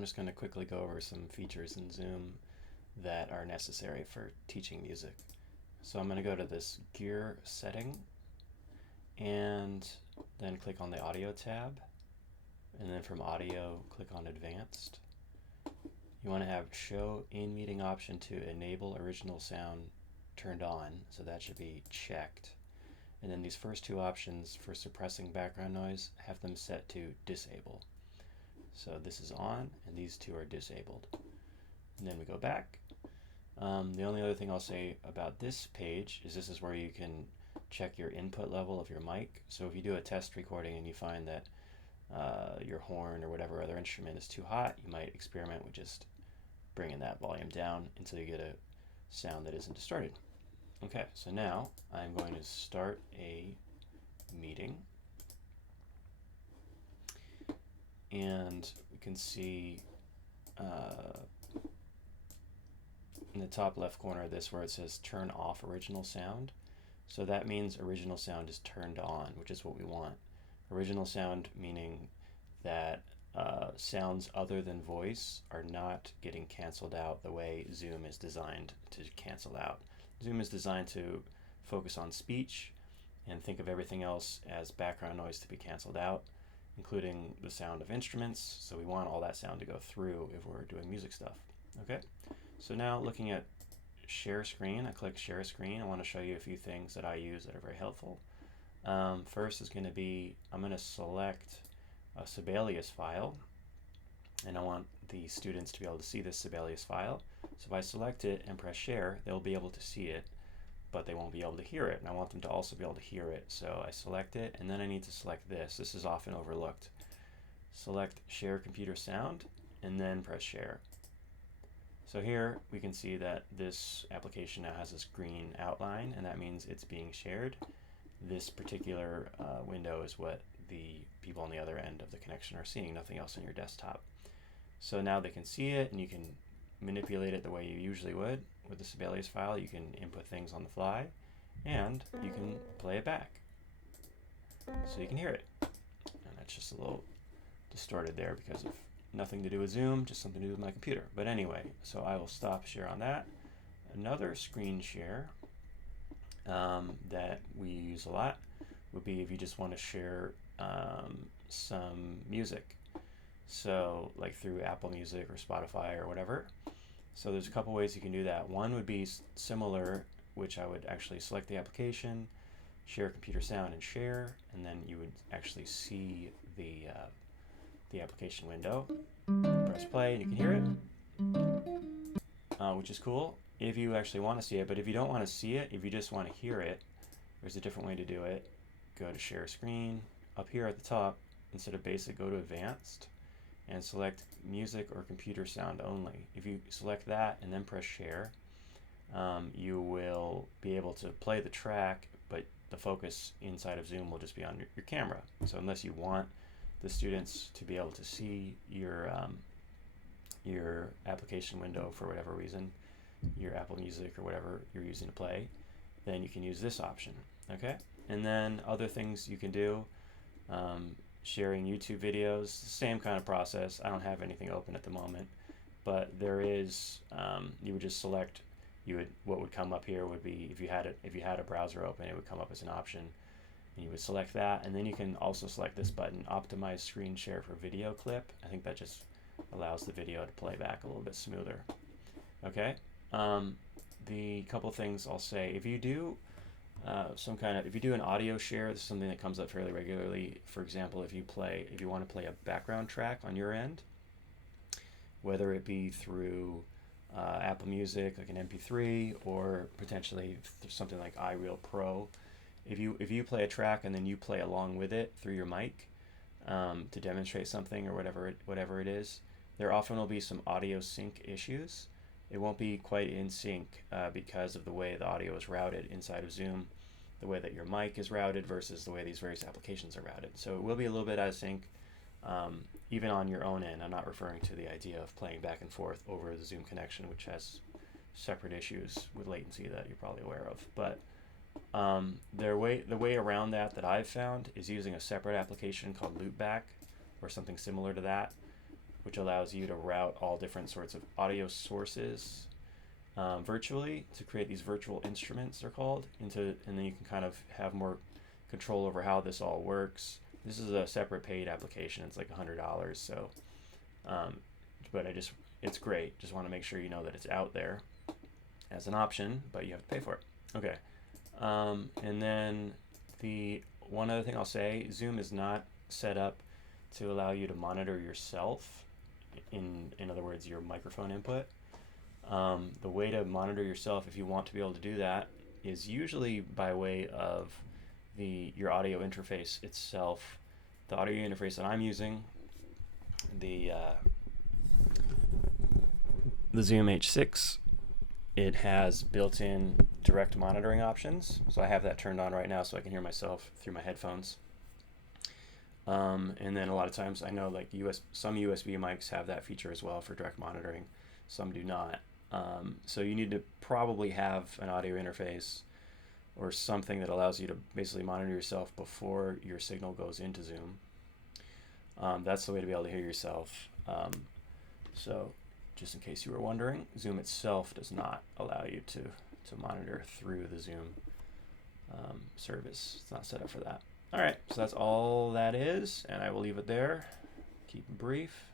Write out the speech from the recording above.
I'm just going to quickly go over some features in Zoom that are necessary for teaching music. So I'm going to go to this gear setting and then click on the audio tab, and then from audio click on advanced. You want to have show in meeting option to enable original sound turned on, so that should be checked. And then these first two options for suppressing background noise, have them set to disable. So this is on and these two are disabled. And then we go back. The only other thing I'll say about this page is this is where you can check your input level of your mic. So if you do a test recording and you find that your horn or whatever other instrument is too hot, you might experiment with just bringing that volume down until you get a sound that isn't distorted. Okay, so now I'm going to start a meeting, and we can see in the top left corner of this where it says turn off original sound. So that means original sound is turned on, which is what we want. Original sound meaning that sounds other than voice are not getting canceled out the way Zoom is designed to cancel out. Zoom is designed to focus on speech and think of everything else as background noise to be canceled out, including the sound of instruments. So we want all that sound to go through if we're doing music stuff. Okay, so now looking at share screen, I click share screen. I want to show you a few things that I use that are very helpful. First is going to be, I'm going to select a Sibelius file, and I want the students to be able to see this Sibelius file. So if I select it and press share, they'll be able to see it, but they won't be able to hear it. And I want them to also be able to hear it. So I select it, and then I need to select this. This is often overlooked. Select share computer sound, and then press share. So here we can see that this application now has this green outline, and that means it's being shared. This particular window is what the people on the other end of the connection are seeing, nothing else on your desktop. So now they can see it, and you can manipulate it the way you usually would with the Sibelius file. You can input things on the fly, and you can play it back so you can hear it. And that's just a little distorted there because of nothing to do with Zoom, just something to do with my computer. But anyway, so I will stop share on that. Another screen share that we use a lot would be if you just want to share some music. So like through Apple Music or Spotify or whatever. So there's a couple ways you can do that. One would be similar, which I would actually select the application, share computer sound and share, and then you would actually see the application window. Press play and you can hear it, which is cool if you actually want to see it. But if you don't want to see it, if you just want to hear it, there's a different way to do it. Go to share screen. Up here at the top, instead of basic, go to advanced and select music or computer sound only. If you select that and then press share, you will be able to play the track, but the focus inside of Zoom will just be on your camera. So unless you want the students to be able to see your application window for whatever reason, your Apple Music or whatever you're using to play, then you can use this option. Okay, and then other things you can do, sharing YouTube videos, same kind of process. I don't have anything open at the moment, but there is, you would just select, what would come up here would be, if you had a browser open, it would come up as an option, and you would select that, and then you can also select this button, optimize screen share for video clip. I think that just allows the video to play back a little bit smoother. Okay, the couple things I'll say, if you do if you do an audio share, this is something that comes up fairly regularly. For example, if you want to play a background track on your end, whether it be through Apple Music, like an MP3, or potentially something like iReal Pro, if you play a track and then you play along with it through your mic to demonstrate something or whatever it is, there often will be some audio sync issues. It won't be quite in sync because of the way the audio is routed inside of Zoom, the way that your mic is routed versus the way these various applications are routed. So it will be a little bit out of sync, even on your own end. I'm not referring to the idea of playing back and forth over the Zoom connection, which has separate issues with latency that you're probably aware of. But the way around that I've found is using a separate application called Loopback or something similar to that. which allows you to route all different sorts of audio sources virtually to create these virtual instruments, they're called, and then you can kind of have more control over how this all works. This is a separate paid application. It's like $100. So, but it's great. Just want to make sure you know that it's out there as an option, but you have to pay for it. Okay. And then the one other thing I'll say, Zoom is not set up to allow you to monitor yourself. In other words, your microphone input. The way to monitor yourself, if you want to be able to do that, is usually by way of your audio interface itself. The audio interface that I'm using, the Zoom H6, it has built-in direct monitoring options. So I have that turned on right now so I can hear myself through my headphones. And then a lot of times I know like some USB mics have that feature as well for direct monitoring. Some do not. So you need to probably have an audio interface or something that allows you to basically monitor yourself before your signal goes into Zoom. That's the way to be able to hear yourself. So just in case you were wondering, Zoom itself does not allow you to monitor through the Zoom service. It's not set up for that. All right, so that's all that is, and I will leave it there. Keep it brief.